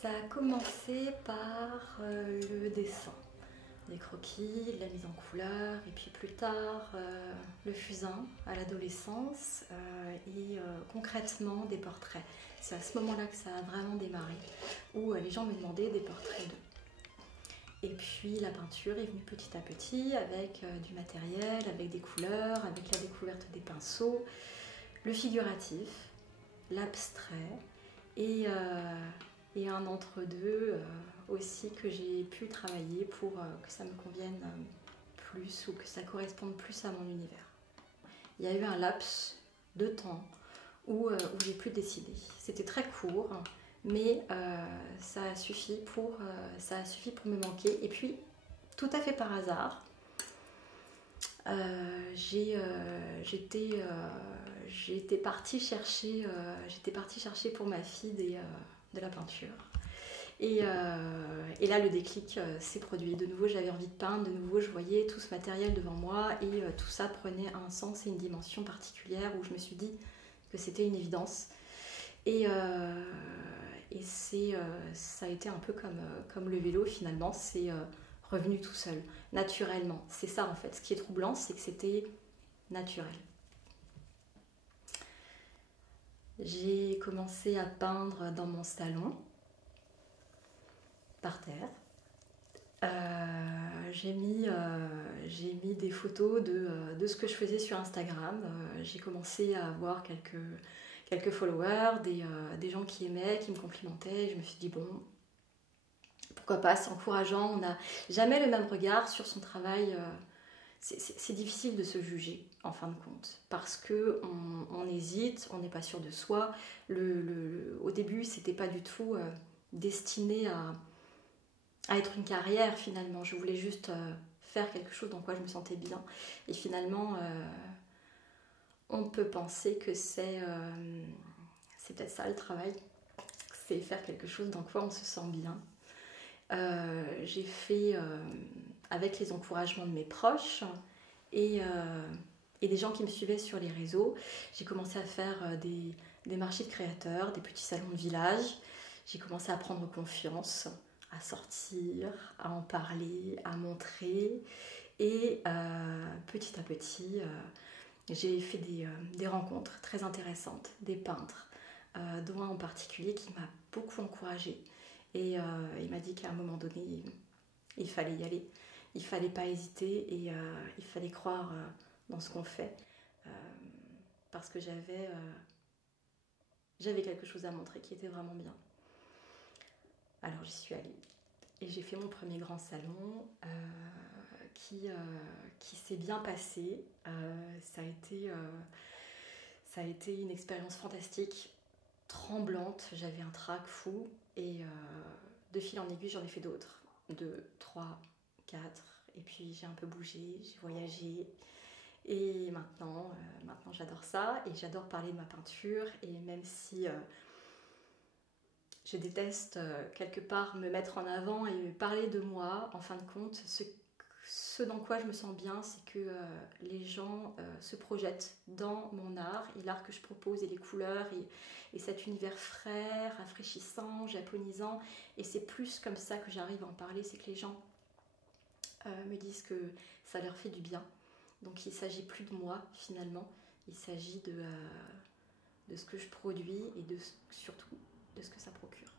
Ça a commencé par le dessin, des croquis, de la mise en couleur, et puis plus tard le fusain à l'adolescence et concrètement des portraits. C'est à ce moment-là que ça a vraiment démarré, où les gens me demandaient des portraits d'eux. Et puis la peinture est venue petit à petit avec du matériel, avec des couleurs, avec la découverte des pinceaux, le figuratif, l'abstrait et un entre-deux aussi que j'ai pu travailler pour que ça me convienne plus ou que ça corresponde plus à mon univers. Il y a eu un laps de temps où j'ai pu décider. C'était très court, mais ça a suffi pour me manquer. Et puis, tout à fait par hasard, j'étais partie chercher pour ma fille de la peinture. Et là, le déclic s'est produit. De nouveau, j'avais envie de peindre, de nouveau, je voyais tout ce matériel devant moi et tout ça prenait un sens et une dimension particulière où je me suis dit que c'était une évidence. Et ça a été un peu comme le vélo finalement, c'est revenu tout seul, naturellement. C'est ça en fait, ce qui est troublant, c'est que c'était naturel. J'ai commencé à peindre dans mon salon, par terre. J'ai mis des photos de ce que je faisais sur Instagram. J'ai commencé à avoir quelques followers, des gens qui aimaient, qui me complimentaient. Et je me suis dit, bon, pourquoi pas, c'est encourageant. On n'a jamais le même regard sur son travail. C'est difficile de se juger en fin de compte parce qu'on hésite, on n'est pas sûr de soi. Au début, c'était pas du tout destiné à être une carrière finalement. Je voulais juste faire quelque chose dans quoi je me sentais bien. Et finalement, on peut penser que c'est peut-être ça le travail, c'est faire quelque chose dans quoi on se sent bien. J'ai fait avec les encouragements de mes proches et des gens qui me suivaient sur les réseaux. J'ai commencé à faire des marchés de créateurs, des petits salons de village. J'ai commencé à prendre confiance, à sortir, à en parler, à montrer. Et petit à petit, j'ai fait des rencontres très intéressantes, des peintres, dont un en particulier qui m'a beaucoup encouragée. Et il m'a dit qu'à un moment donné, il fallait y aller. Il ne fallait pas hésiter et il fallait croire dans ce qu'on fait. Parce que j'avais quelque chose à montrer qui était vraiment bien. Alors j'y suis allée. Et j'ai fait mon premier grand salon qui s'est bien passé. Ça a été une expérience fantastique, tremblante. J'avais un trac fou et de fil en aiguille, j'en ai fait d'autres. 2, 3, 4. Et puis j'ai un peu bougé, j'ai voyagé. Et maintenant j'adore ça. Et j'adore parler de ma peinture. Et même si je déteste quelque part me mettre en avant et parler de moi, en fin de compte, ce dans quoi je me sens bien, c'est que les gens se projettent dans mon art et l'art que je propose et les couleurs et cet univers frais, rafraîchissant, japonisant. Et c'est plus comme ça que j'arrive à en parler, c'est que les gens me disent que ça leur fait du bien. Donc il ne s'agit plus de moi finalement, il s'agit de ce que je produis et surtout de ce que ça procure.